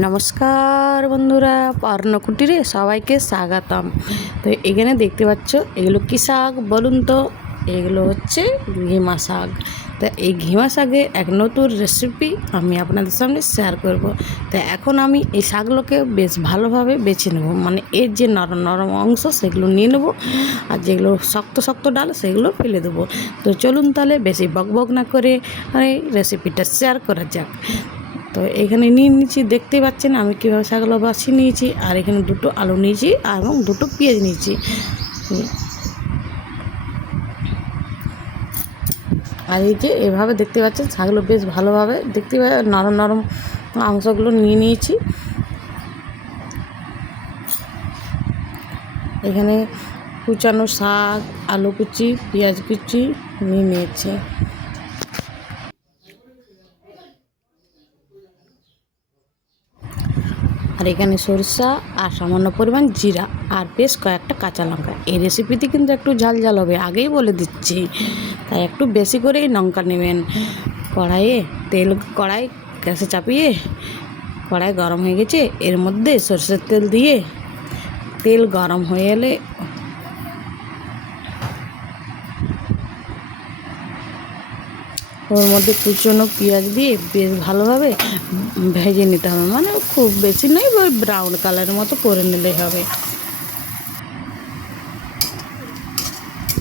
নমস্কার বন্ধুরা, পর্ণকুটিরে সবাইকে স্বাগতম। তো এখানে দেখতে পাচ্ছ এগুলো কী শাক বলুন তো? এগুলো হচ্ছে ঘিমা শাক। তো এই ঘিমা শাকের এক নতুন রেসিপি আমি আপনাদের সামনে শেয়ার করব। তো এখন আমি এই শাকগুলোকে বেশ ভালোভাবে বেছে নেব, মানে এর যে নরম নরম অংশ সেগুলো নিয়ে নেব, আর যেগুলো শক্ত শক্ত ডাল সেগুলো ফেলে দেবো। তো চলুন তাহলে বেশি বকবক না করে এই রেসিপিটা শেয়ার করা যাক। তো এখানে নিয়ে নিয়েছি, দেখতে পাচ্ছেন আমি কীভাবে শাকগুলো বাছিয়ে নিয়েছি। আর এখানে দুটো আলু নিয়েছি এবং দুটো পেঁয়াজ নিয়েছি। আর এই যে এভাবে দেখতে পাচ্ছেন শাকগুলো বেশ ভালোভাবে দেখতে নরম নরম অংশগুলো নিয়ে নিয়েছি। এখানে কুচানো শাক, আলু কুচি, পেঁয়াজ কুচি নিয়ে নিয়েছি। আর এখানে সরিষা আর সামান্য পরিমাণ জিরা আর বেশ কয়েকটা কাঁচা লঙ্কা। এই রেসিপিতে কিন্তু একটু ঝাল ঝাল হবে, আগেই বলে দিচ্ছি, তাই একটু বেশি করেই লঙ্কা নেবেন। কড়াই গ্যাসে চাপিয়ে কড়াই গরম হয়ে গেছে, এর মধ্যে সরষের তেল দিয়ে তেল গরম হয়ে এলে ওর মধ্যে কুচনো পেঁয়াজ দিয়ে বেশ ভালোভাবে ভেজে নিতে হবে, মানে খুব বেশি নয়, ওই ব্রাউন কালারের মতো করে নিলেই হবে।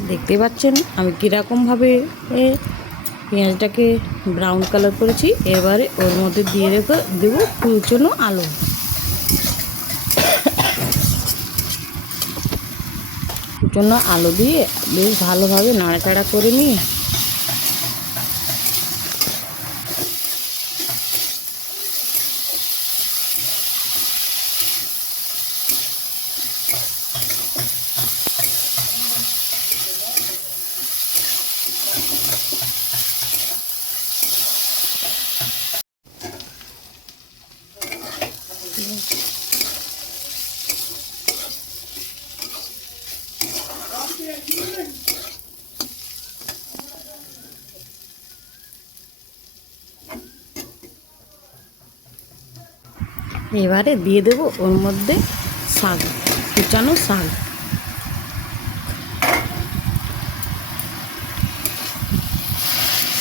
দেখতে পাচ্ছেন আমি কীরকমভাবে পেঁয়াজটাকে ব্রাউন কালার করেছি। এবারে ওর মধ্যে দিয়ে দেবো কুচনো আলু। কুচনো আলু দিয়ে বেশ ভালোভাবে নাড়াচাড়া করে নিয়ে এবারে দিয়ে দেবো ওর মধ্যে শাক, কুচানো শাক।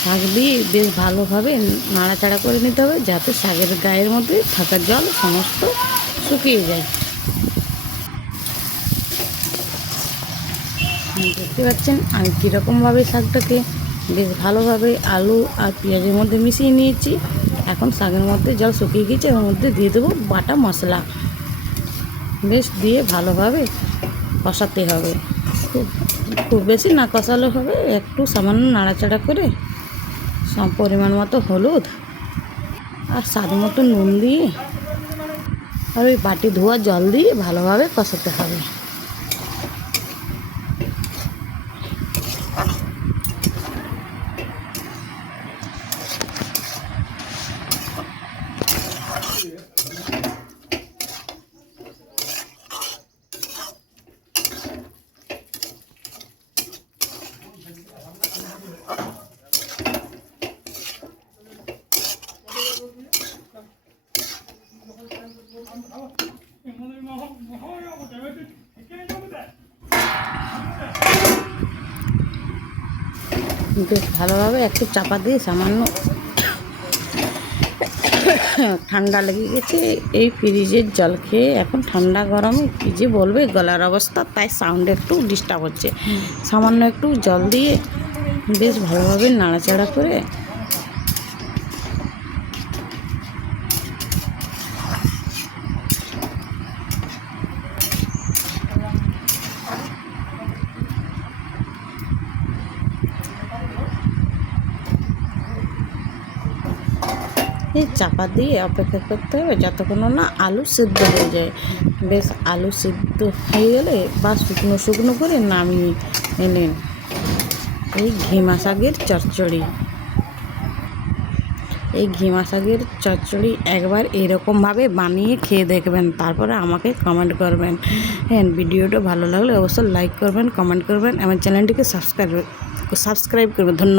শাক দিয়ে বেশ ভালোভাবে নাড়াচাড়া করে নিতে হবে, যাতে শাকের গায়ের মধ্যে থাকা জল সমস্ত শুকিয়ে যায়। দেখতে পাচ্ছেন আমি কীরকমভাবে শাকটাকে বেশ ভালোভাবে আলু আর পেঁয়াজের মধ্যে মিশিয়ে নিয়েছি। এখন শাকের মধ্যে জল শুকিয়ে গেছে, ওর মধ্যে দিয়ে দেবো বাটা মশলা। বেশ দিয়ে ভালোভাবে কষাতে হবে, খুব বেশি না কষালে হবে, একটু সামান্য নাড়াচাড়া করে পরিমাণ মতো হলুদ আর স্বাদ মতো নুন দিয়ে আর ওই বাটি ধোয়া জল দিয়ে ভালোভাবে কষাতে হবে। বেশ ভালোভাবে একটু চাপা দিয়ে সামান্য ঠান্ডা লেগে গেছে, এই ফ্রিজের জল খেয়ে এখন ঠান্ডা গরমে কী যে বলবে গলার অবস্থা, তাই সাউন্ড একটু ডিস্টার্ব হচ্ছে। সামান্য একটু জল দিয়ে বেশ ভালোভাবে নাড়াচাড়া করে এই চাপা দিয়ে অপেক্ষা করতে হবে যতক্ষণ না আলু সিদ্ধ হয়ে যায়। বেশ আলু সিদ্ধ হয়ে গেলে বা শুকনো শুকনো করে নামিয়ে নিলেন এই ঘিমা শাকের চচ্চড়ি। এই ঘিমা শাকের চচ্চড়ি একবার এরকমভাবে বানিয়ে খেয়ে দেখবেন, তারপরে আমাকে কমেন্ট করবেন। হ্যাঁ, ভিডিওটা ভালো লাগলে অবশ্যই লাইক করবেন, কমেন্ট করবেন, আমার চ্যানেলটিকে সাবস্ক্রাইব করবেন। ধন্যবাদ।